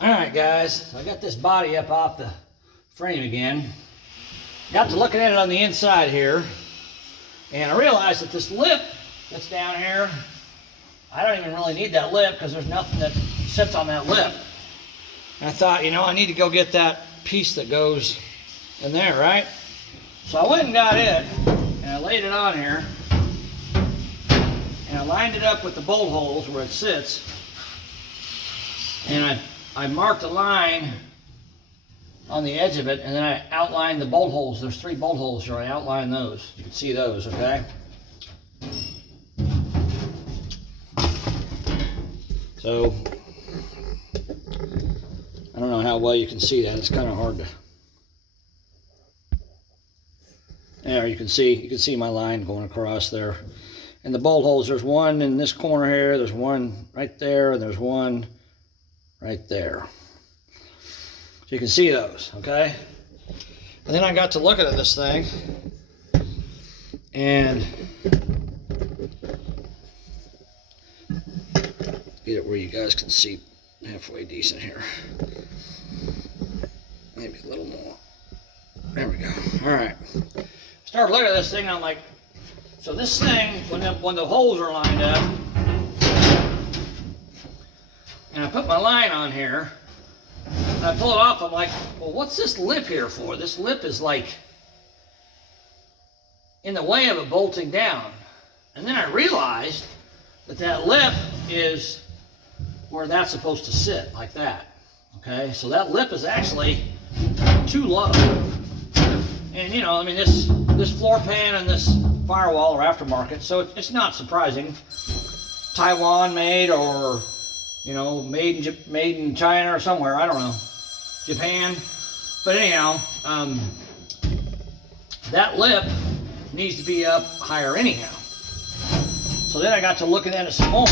Alright guys, so I got this body up off the frame again. Got to looking at it on the inside here, and I realized that this lip that's down here, I don't even really need that lip because there's nothing that sits on that lip. And I thought, you know, I need to go get that piece that goes in there, right? So I went and got it, and I laid it on here, and I lined it up with the bolt holes where it sits, and I marked a line on the edge of it, and then I outlined the bolt holes. There's 3 bolt holes here. I outlined those. You can see those, okay? So, I don't know how well you can see that. It's kind of hard to... There, you can see my line going across there. And the bolt holes, there's one in this corner here, there's one right there, and there's one right there. So you can see those, okay? And then I got to looking at this thing, and get it where you guys can see halfway decent here. Maybe a little more. There we go. All right. Started looking at this thing, and I'm like, so this thing, when the holes are lined up, and I put my line on here, and I pull it off, I'm like, well, what's this lip here for? This lip is like in the way of it bolting down. And then I realized that that lip is where that's supposed to sit, like that. Okay, so that lip is actually too low. And you know, I mean, this floor pan and this firewall are aftermarket, so it's not surprising. Taiwan made, or you know, made in China or somewhere, I don't know, Japan. But anyhow, that lip needs to be up higher anyhow. So then I got to looking at it some more.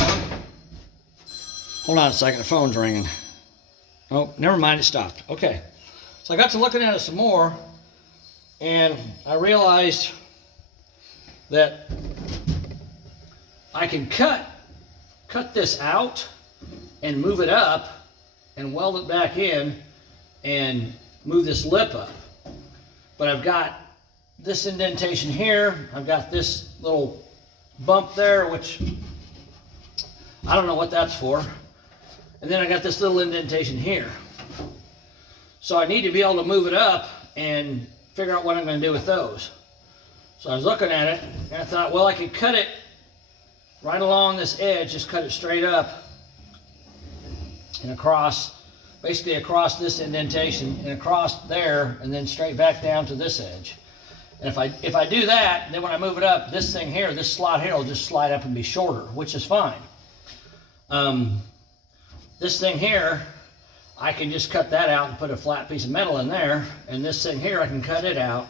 Hold on a second, the phone's ringing. Oh, never mind, it stopped. Okay, so I got to looking at it some more, and I realized that I can cut this out and move it up and weld it back in and move this lip up. But I've got this indentation here, I've got this little bump there, which I don't know what that's for. And then I got this little indentation here. So I need to be able to move it up and figure out what I'm going to do with those. So I was looking at it, and I thought, well, I could cut it right along this edge, just cut it straight up and across, basically across this indentation and across there, and then straight back down to this edge. And if I do that, then when I move it up, this thing here, this slot here will just slide up and be shorter, which is fine. This thing here, I can just cut that out and put a flat piece of metal in there, and this thing here, I can cut it out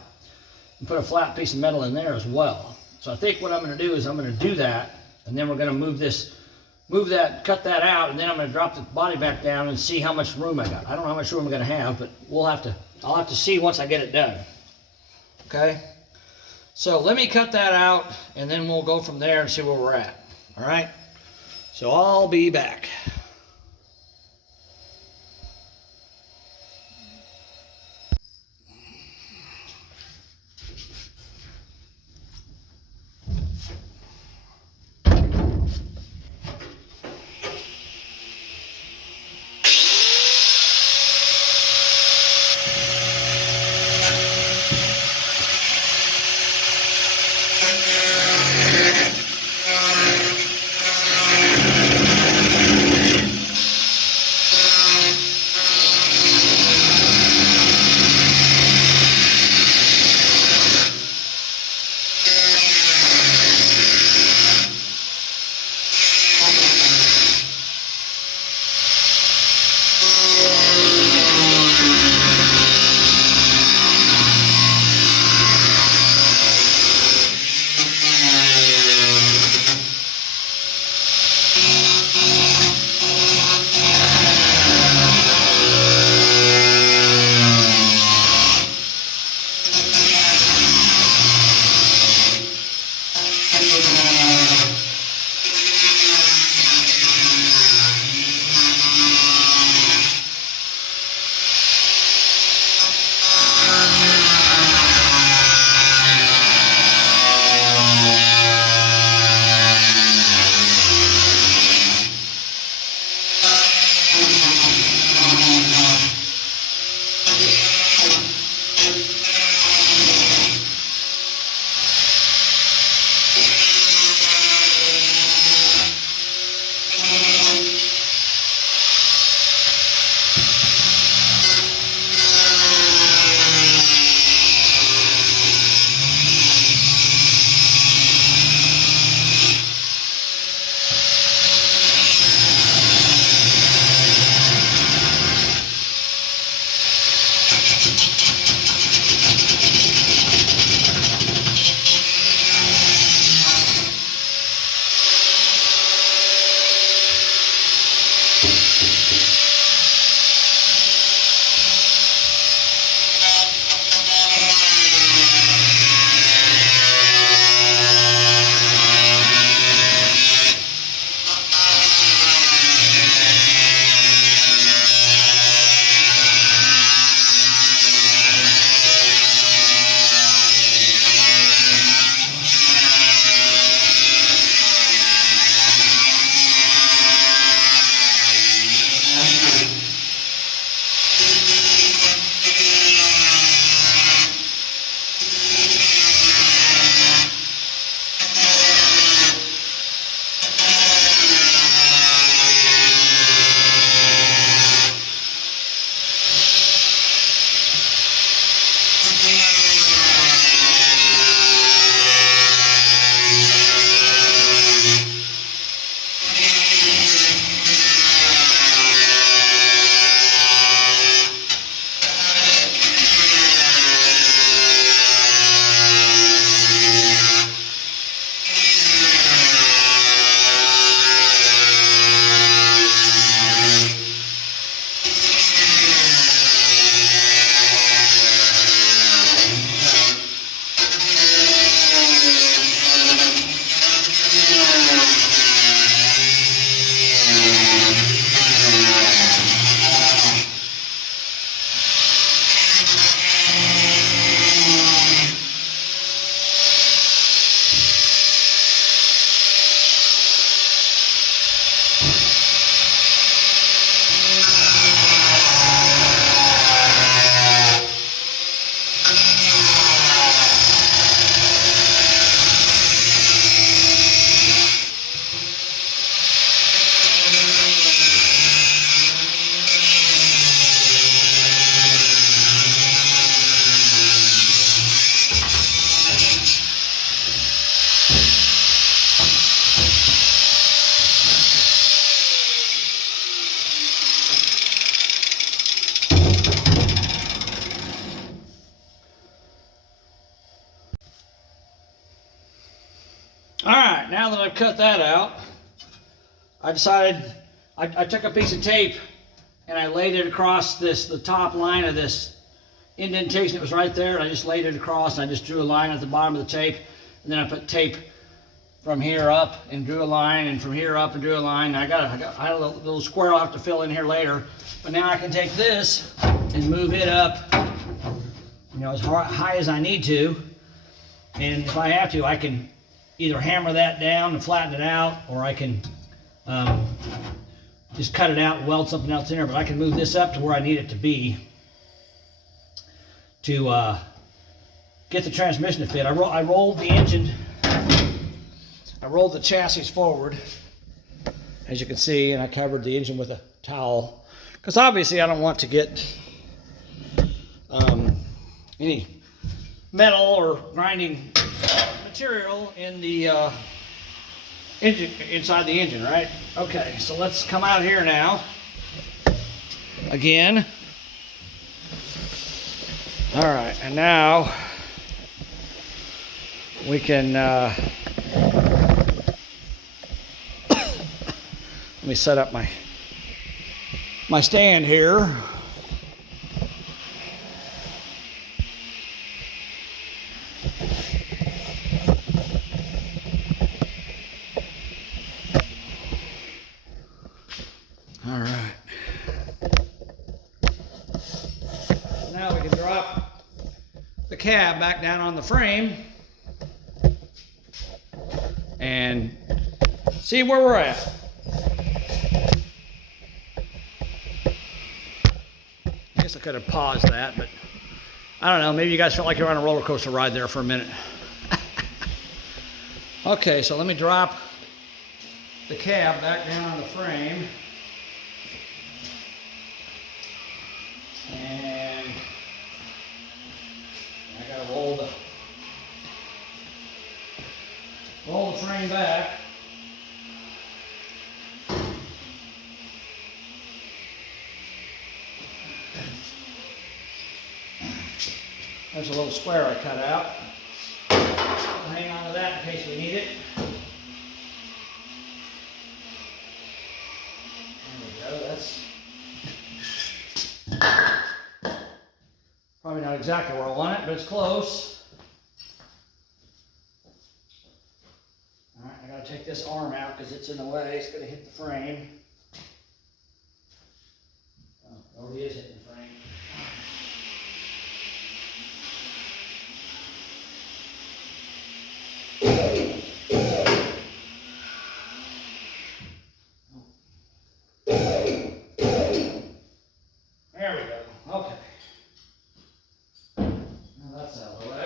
and put a flat piece of metal in there as well. So I think what I'm going to do is I'm going to do that, and then we're going to cut that out, and then I'm going to drop the body back down and see how much room I got. I don't know how much room I'm going to have, but I'll have to see once I get it done. Okay? So let me cut that out, and then we'll go from there and see where we're at. All right? So I'll be back. cut that out, I decided, I took a piece of tape and I laid it across the top line of this indentation that was right there. I just laid it across, and I just drew a line at the bottom of the tape, and then I put tape from here up and drew a line, and from here up and drew a line. I had a little square I'll have to fill in here later, but now I can take this and move it up, you know, as high as I need to, and if I have to, I can either hammer that down and flatten it out, or I can just cut it out and weld something else in there, but I can move this up to where I need it to be to get the transmission to fit. I rolled the engine, I rolled the chassis forward, as you can see, and I covered the engine with a towel, because obviously I don't want to get any metal or grinding material in the engine, inside the engine, right? Okay, so let's come out here now. Again. All right, and now we can let me set up my stand here. All right. Now we can drop the cab back down on the frame and see where we're at. I guess I could have paused that, but I don't know, maybe you guys felt like you're on a roller coaster ride there for a minute. Okay, so let me drop the cab back down on the frame. And I gotta roll the frame back. There's a little square I cut out. I'll hang on to that in case we need it. There we go, that's probably not exactly where I want it, but it's close. All right, I gotta take this arm out because it's in the way. It's gonna hit the frame. Oh, it already is hitting the frame. There we go. Okay. Now that's out of the way.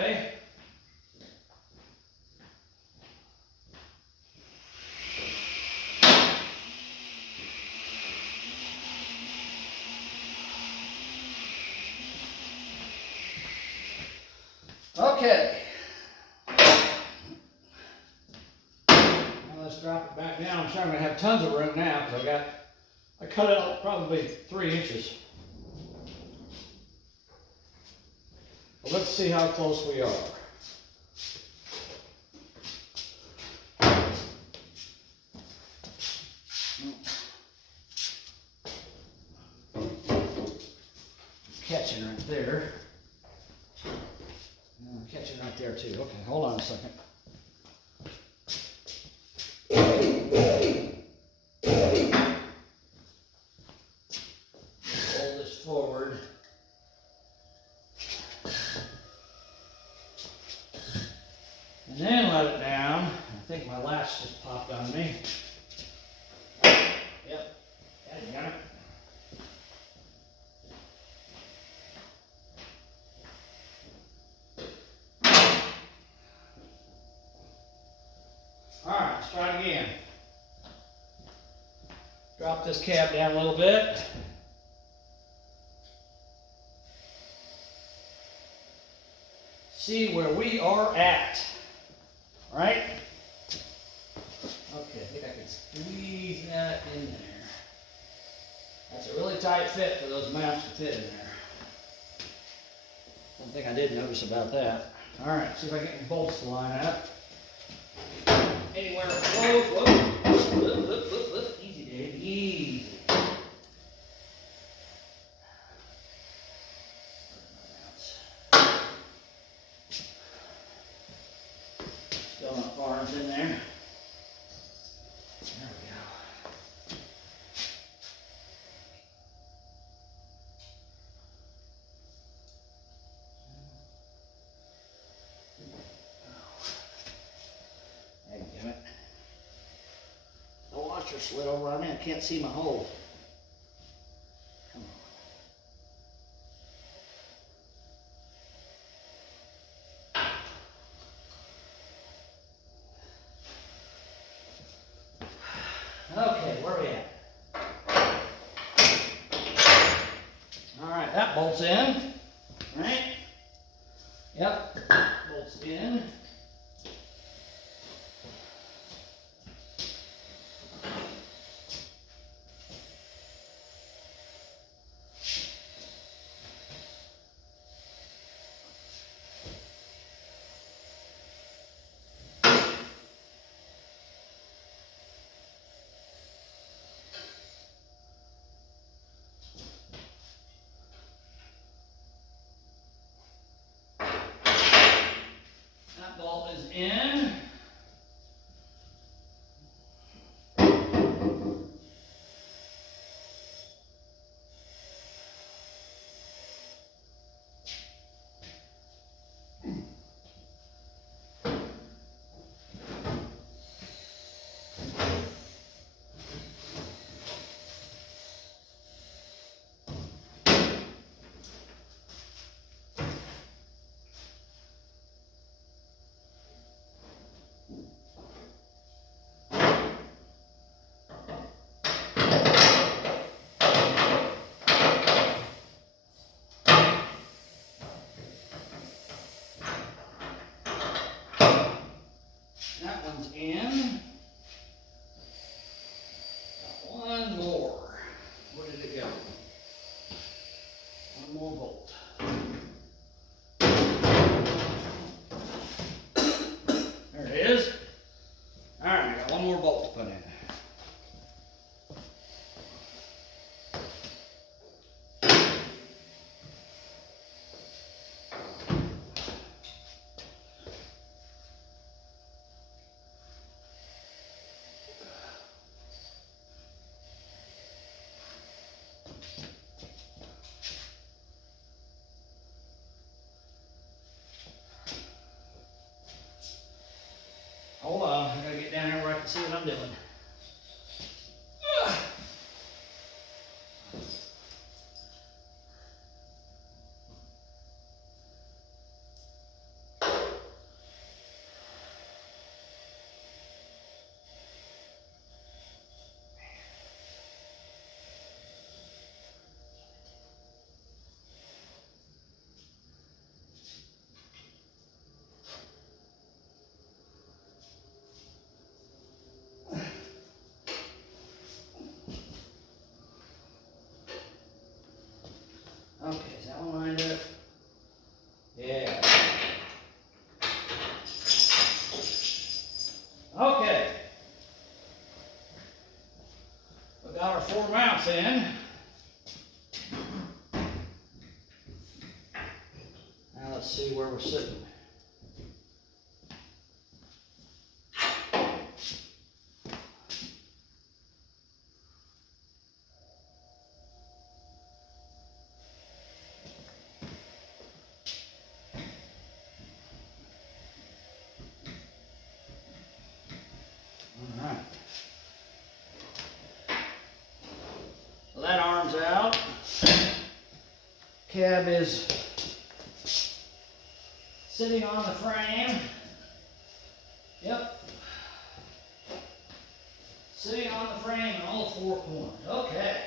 Okay. Now let's drop it back down. I'm sure I'm going to have tons of room now because I cut it out probably 3 inches. But let's see how close we are. Catching right there. Catching right there too. Okay, hold on a second. Roll this forward. And then let it down. I think my latch just popped on me. Yep, yeah, got it. All right, let's try it again. Drop this cab down a little bit. See where we are at. All right? Okay, I think I can squeeze that in there. That's a really tight fit for those mounts to fit in there. One thing I did notice about that. All right, see if I can get my bolts to line up. anywhere close. Whoa. Easy, Dave. Easy. Still not far enough in there. There we go. Damn it. The washer slid over on me. I can't see my hole. Come on. Okay, where are we at? All right, that bolts in, right? Yep, bolts in. That bolt is in. That one's in. Got one more. Where did it go? One more bolt. There it is. All right, I got one more bolt to put in. Hold on, I gotta get down here where I can see what I'm doing. Okay, is that one lined up? Yeah. Okay. We got our 4 mounts in. Now let's see where we're sitting. That arm's out. Cab is sitting on the frame. Yep. Sitting on the frame in all 4 corners. Okay.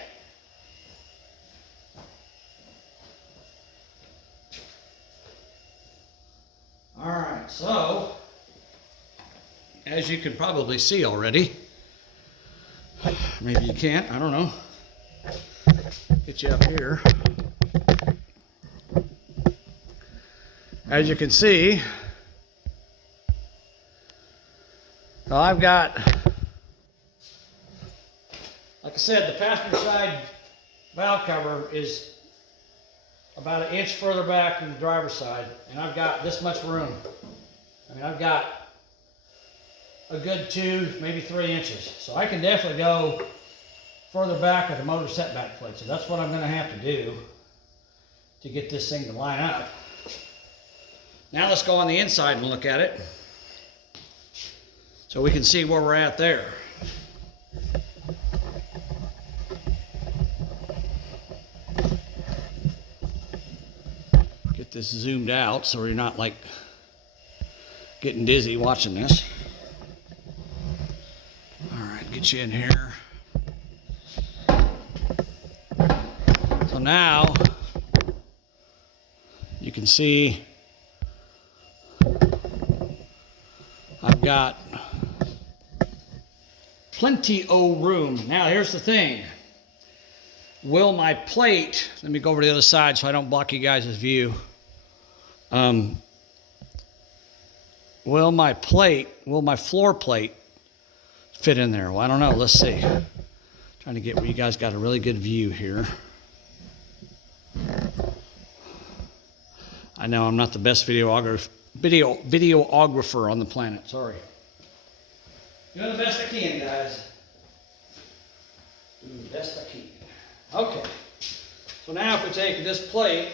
All right, so as you can probably see already, maybe you can't, I don't know. Get you up here. As you can see, So I've got, like I said, the passenger side valve cover is about an inch further back than the driver's side, and I've got this much room. I mean, I've got a good 2, maybe 3 inches. So I can definitely go further back with the motor setback plate. So that's what I'm gonna have to do to get this thing to line up. Now let's go on the inside and look at it so we can see where we're at there. Get this zoomed out so you're not like getting dizzy watching this. All right, get you in here. So now you can see I've got plenty of room. Now here's the thing. Will my plate, let me go over to the other side so I don't block you guys' view. Will my floor plate fit in there? Well, I don't know, let's see. Trying to get where you guys got a really good view here. I know I'm not the best videographer on the planet, sorry. Doing the best I can, guys. Doing the best I can. Okay, so now if we take this plate,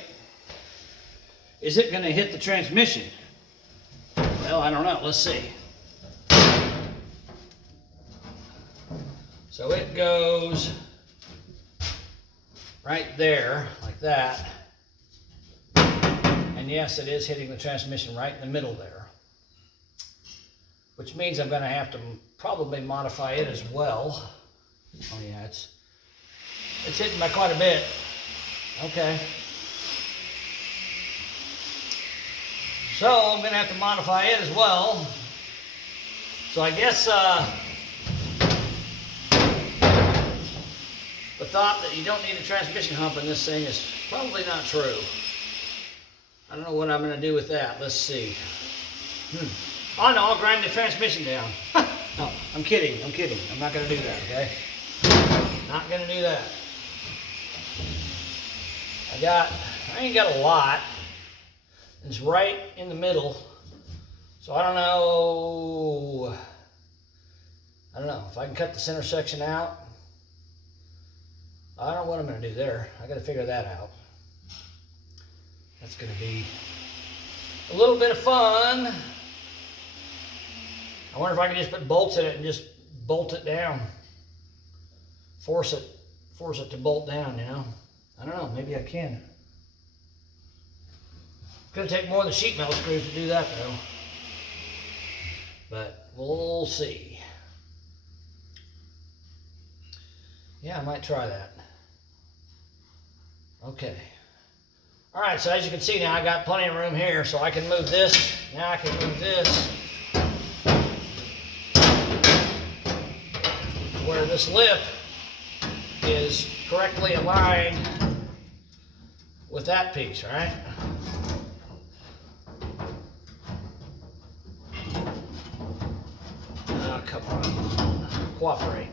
is it gonna hit the transmission? Well, I don't know, let's see. So it goes right there, like that. And yes, it is hitting the transmission right in the middle there. Which means I'm gonna have to probably modify it as well. Oh yeah, it's hitting by quite a bit. Okay. So I'm gonna have to modify it as well. So I guess the thought that you don't need a transmission hump in this thing is probably not true. I don't know what I'm gonna do with that. Let's see. Oh no, I'll grind the transmission down. No, I'm kidding. I'm not gonna do that, okay? Not gonna do that. I ain't got a lot. It's right in the middle. So I don't know if I can cut the center section out. I don't know what I'm gonna do there. I gotta figure that out. That's gonna be a little bit of fun. I wonder if I can just put bolts in it and just bolt it down. Force it to bolt down, you know? I don't know, maybe I can. It's gonna take more than sheet metal screws to do that though. But we'll see. Yeah, I might try that. Okay. All right, so as you can see now, I got plenty of room here, so I can move this. Now I can move this to where this lip is correctly aligned with that piece, right? Come on, cooperate.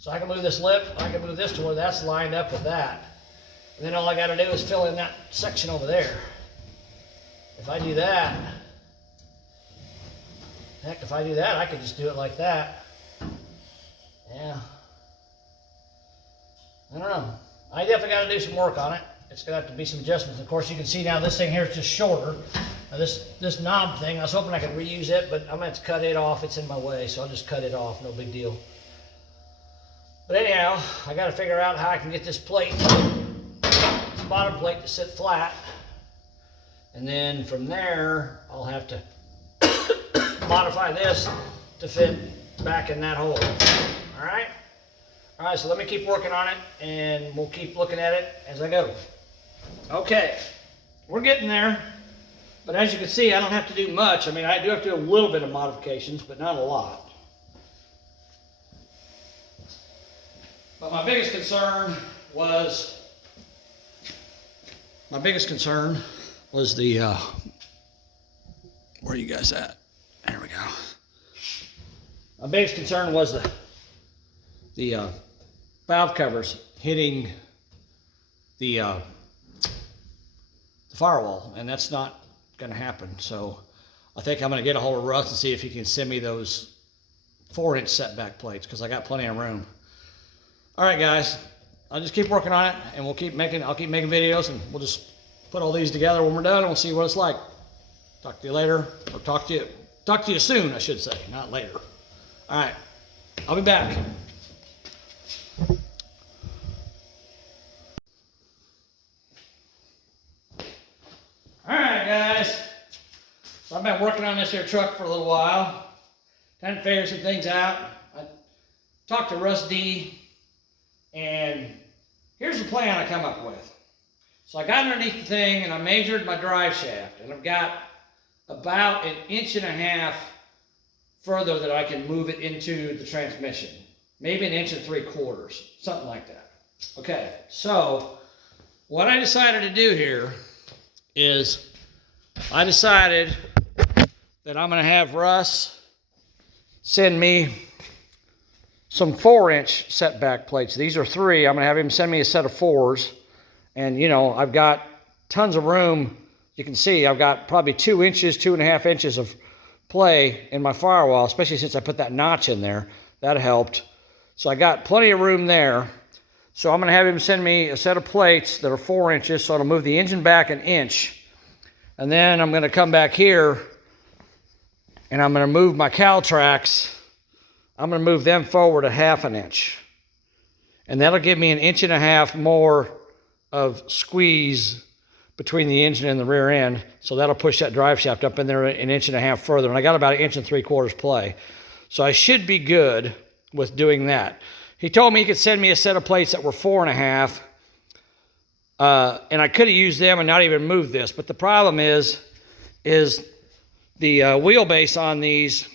So I can move this lip, I can move this to where that's lined up with that. And then all I gotta do is fill in that section over there. If I do that, heck, if I do that, I could just do it like that. Yeah. I don't know. I definitely gotta do some work on it. It's gonna have to be some adjustments. Of course, you can see now this thing here is just shorter. Now this knob thing, I was hoping I could reuse it, but I'm gonna have to cut it off. It's in my way, so I'll just cut it off, no big deal. But anyhow, I gotta figure out how I can get this plate, this bottom plate, to sit flat. And then from there, I'll have to modify this to fit back in that hole. All right? All right, so let me keep working on it, and we'll keep looking at it as I go. Okay, we're getting there. But as you can see, I don't have to do much. I mean, I do have to do a little bit of modifications, but not a lot. But my biggest concern was the, where are you guys at? There we go. My biggest concern was the valve covers hitting the firewall, and that's not going to happen. So I think I'm going to get a hold of Russ and see if he can send me those 4-inch setback plates, because I got plenty of room. All right, guys, I'll just keep working on it, and I'll keep making videos, and we'll just put all these together when we're done, and we'll see what it's like. Talk to you later, or talk to you soon, I should say, not later. All right, I'll be back. All right, guys. So I've been working on this here truck for a little while, trying to figure some things out. I talked to Russ D, and here's the plan I come up with. So I got underneath the thing and I measured my drive shaft, and I've got about 1.5 inches further that I can move it into the transmission. Maybe 1.75 inches, something like that. Okay, so what I decided to do here is I decided that I'm going to have Russ send me some 4-inch setback plates. These are 3. I'm going to have him send me a set of 4s. And, you know, I've got tons of room. You can see I've got probably 2 inches, 2.5 inches of play in my firewall, especially since I put that notch in there. That helped. So I got plenty of room there. So I'm going to have him send me a set of plates that are 4 inches, so it'll move the engine back 1 inch. And then I'm going to come back here and I'm going to move my cowl tracks. I'm going to move them forward 1/2 inch. And that'll give me 1.5 inches more of squeeze between the engine and the rear end. So that'll push that drive shaft up in there 1.5 inches further. And I got about 1.75 inches play. So I should be good with doing that. He told me he could send me a set of plates that were 4.5. And I could have used them and not even moved this. But the problem is the wheelbase on these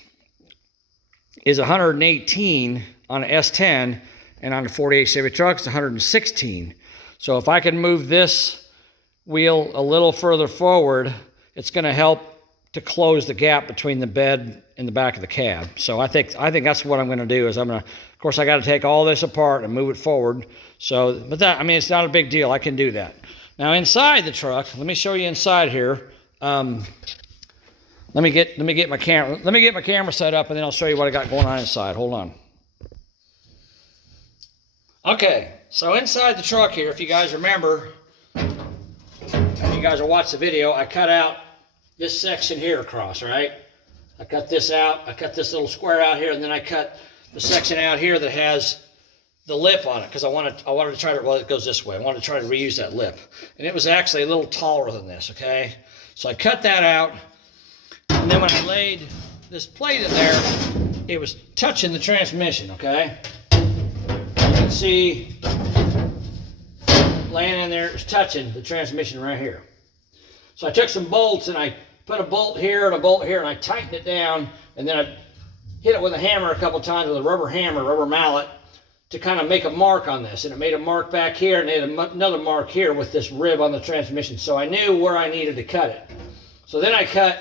is 118 on an S10, and on the 48 Chevy truck it's 116. So if I can move this wheel a little further forward, it's going to help to close the gap between the bed and the back of the cab. So I think that's what I'm going to do. Is I'm going to, of course, I got to take all this apart and move it forward. So, but that, I mean, it's not a big deal. I can do that. Now inside the truck, let me show you inside here. Let me get my camera. Let me get my camera set up, and then I'll show you what I got going on inside. Hold on. Okay, so inside the truck here, if you guys remember, if you guys will watch the video, I cut out this section here across, right? I cut this out. I cut this little square out here, and then I cut the section out here that has the lip on it, because I wanted to try to, well, it goes this way. I wanted to try to reuse that lip. And it was actually a little taller than this, okay? So I cut that out, and then when I laid this plate in there, it was touching the transmission, okay? You can see, laying in there, it was touching the transmission right here. So I took some bolts, and I put a bolt here and a bolt here, and I tightened it down, and then I hit it with a hammer a couple times, with a rubber hammer, rubber mallet, to kind of make a mark on this. And it made a mark back here, and it made another mark here with this rib on the transmission. So I knew where I needed to cut it. So then I cut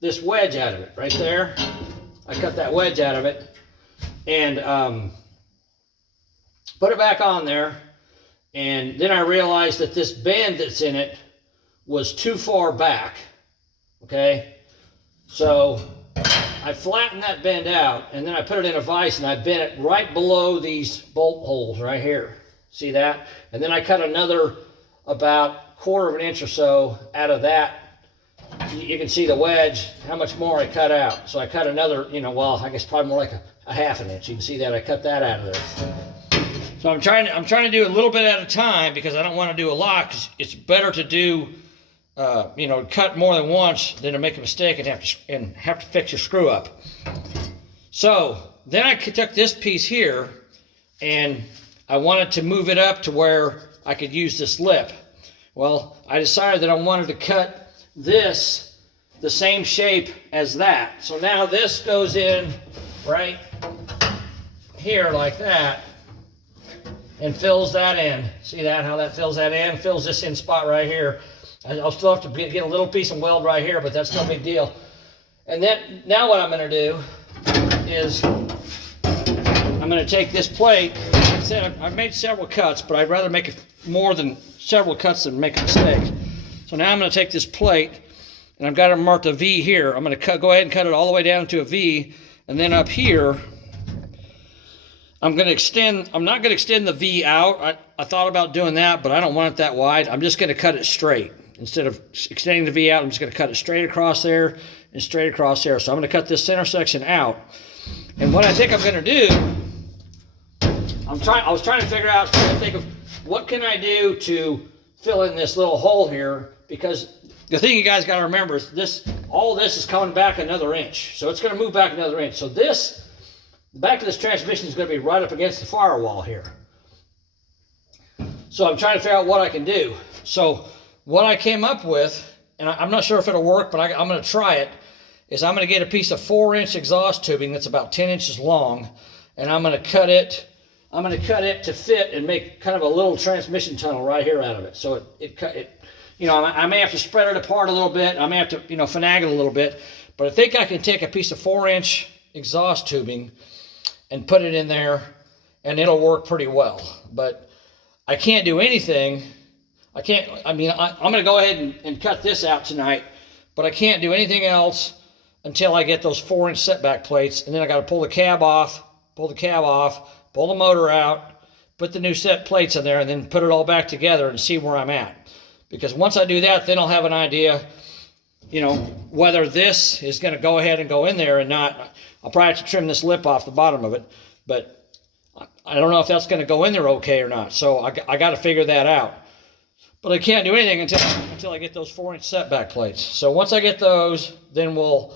this wedge out of it right there. I cut that wedge out of it and put it back on there. And then I realized that this bend that's in it was too far back. Okay, so I flattened that bend out, and then I put it in a vise, and I bent it right below these bolt holes right here. See that? And then I cut another about 1/4 inch or so out of that. You can see the wedge, how much more I cut out. So I cut another, well, I guess probably more like a 1/2 inch. You can see that I cut that out of there. So I'm trying to do a little bit at a time, because I don't want to do a lot, because it's better to do cut more than once than to make a mistake and have to fix your screw up. So then I took this piece here, and I wanted to move it up to where I could use this lip. Well, I decided that I wanted to cut this the same shape as that. So now this goes in right here like that and fills that in. See that, how that fills that in? Fills this in spot right here. I'll still have to get a little piece of weld right here, but that's no big deal. And then now what I'm going to do is I'm going to take this plate. Like I said, I've made several cuts, but I'd rather make more than several cuts than make a mistake. So now I'm going to take this plate, and I've got it marked a V here. I'm going to go ahead and cut it all the way down to a V, and then up here, I'm going to extend. I'm not going to extend the V out. I thought about doing that, but I don't want it that wide. I'm just going to cut it straight. Instead of extending the V out, I'm just going to cut it straight across there and straight across there. So I'm going to cut this center section out. And what I think I'm going to do, I was trying to figure out, trying to think of what can I do to fill in this little hole here, because the thing you guys got to remember is all this is coming back another inch. So it's going to move back another inch. So the back of this transmission is going to be right up against the firewall here. So I'm trying to figure out what I can do. So what I came up with, and I'm not sure if it'll work, but I'm going to try it, is I'm going to get a piece of 4-inch exhaust tubing that's about 10 inches long, and I'm going to cut it to fit and make kind of a little transmission tunnel right here out of it. So I may have to spread it apart a little bit. I may have to, finagle a little bit, but I think I can take a piece of 4-inch exhaust tubing and put it in there, and it'll work pretty well. But I can't do anything. I'm going to go ahead and cut this out tonight, but I can't do anything else until I get those 4-inch setback plates, and then I got to pull the cab off, pull the motor out, put the new set plates in there, and then put it all back together and see where I'm at. Because once I do that, then I'll have an idea, whether this is going to go ahead and go in there or not. I'll probably have to trim this lip off the bottom of it, but I don't know if that's going to go in there okay or not. So I got to figure that out. But I can't do anything until I get those 4-inch setback plates. So once I get those, then we'll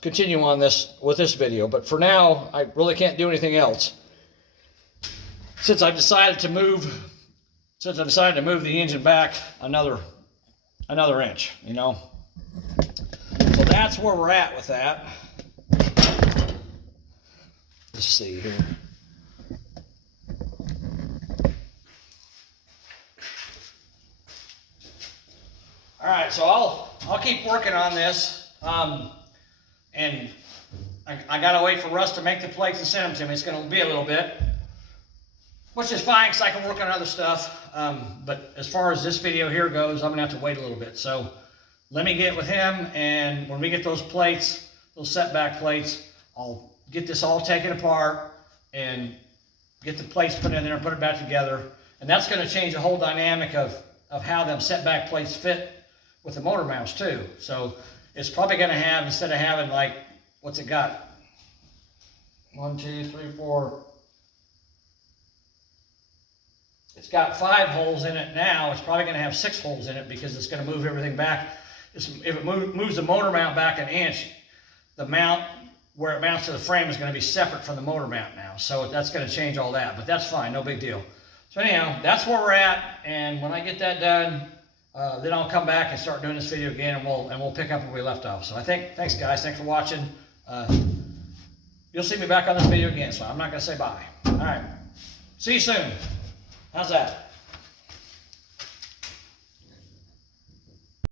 continue on with this video. But for now, I really can't do anything else. Since I decided to move the engine back another inch, So that's where we're at with that. Let's see here. All right, so I'll keep working on this, and I gotta wait for Russ to make the plates and send them to me. It's gonna be a little bit, which is fine because I can work on other stuff. But as far as this video here goes, I'm gonna have to wait a little bit. So let me get with him, and when we get those plates, those setback plates, I'll get this all taken apart and get the plates put in there and put it back together. And that's gonna change the whole dynamic of how them setback plates fit with the motor mounts too. So it's probably going to have, instead of having like, what's it got? 1, 2, 3, 4. It's got 5 holes in it now. It's probably going to have 6 holes in it because it's going to move everything back. If it moves the motor mount back an inch, the mount where it mounts to the frame is going to be separate from the motor mount now. So that's going to change all that, but that's fine, no big deal. So anyhow, that's where we're at, and when I get that done, then I'll come back and start doing this video again, and we'll pick up where we left off. So thanks guys, thanks for watching. You'll see me back on this video again, so I'm not going to say bye. All right, see you soon. How's that?